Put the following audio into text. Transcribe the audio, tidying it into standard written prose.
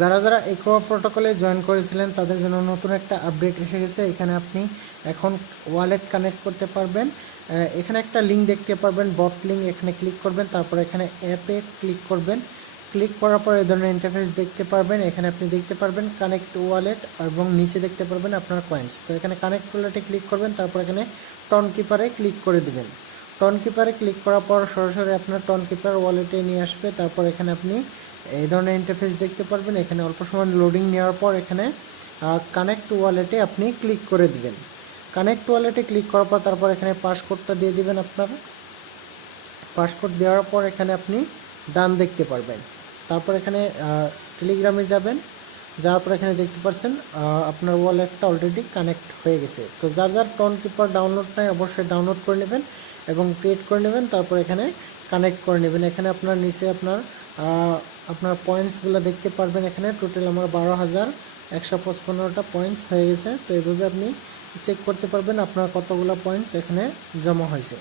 যারা যারা aqua প্রোটোকলে join করেছিলেন তাদের জন্য নতুন একটা আপডেট এসে গেছে। এখানে আপনি এখন ওয়ালেট কানেক্ট করতে পারবেন। এখানে একটা লিঙ্ক দেখতে পারবেন, বট লিঙ্ক, এখানে ক্লিক করবেন, তারপর এখানে অ্যাপে ক্লিক করবেন। ক্লিক করার পর এই ধরনের ইন্টারফেস দেখতে পারবেন। এখানে আপনি দেখতে পারবেন কানেক্ট ওয়ালেট এবং নিচে দেখতে পারবেন আপনার কয়েন্স। তো এখানে কানেক্ট ওয়ালেটে ক্লিক করবেন, তারপর এখানে টন কিপারে ক্লিক করে দিবেন। টন কিপারে ক্লিক করার পর সরাসরি আপনার টন কিপার ওয়ালেটে নিয়ে আসবে। তারপর এখানে আপনি এই ধরনের ইন্টারফেস দেখতে পারবেন। এখানে অল্প সময় লোডিং নেওয়ার পর এখানে কানেক্ট ওয়ালেটে আপনি ক্লিক করে দিবেন। কানেক্ট ওয়ালেটে ক্লিক করার পর তারপর এখানে পাসকোডটা দিয়ে দিবেন। আপনার পাসকোড দেওয়ার পর এখানে আপনি ডান দেখতে পারবেন। তারপর এখানে টেলিগ্রামে যাবেন, যাওয়ার পর এখানে দেখতে পাচ্ছেন আপনার ওয়ালেটটা অলরেডি কানেক্ট হয়ে গেছে। তো যার যার টন কিপার ডাউনলোড নাই অবশ্যই ডাউনলোড করে নেবেন এবং ক্রিয়েট করে নেবেন, তারপর এখানে কানেক্ট করে নেবেন। এখানে আপনার নিচে আপনার পয়েন্টসগুলো দেখতে পারবেন। এখানে টোটাল আমার 12,155টা পয়েন্টস হয়ে গেছে। তো এইভাবে আপনি চেক করতে পারবেন আপনার কতগুলো পয়েন্টস এখানে জমা হয়েছে।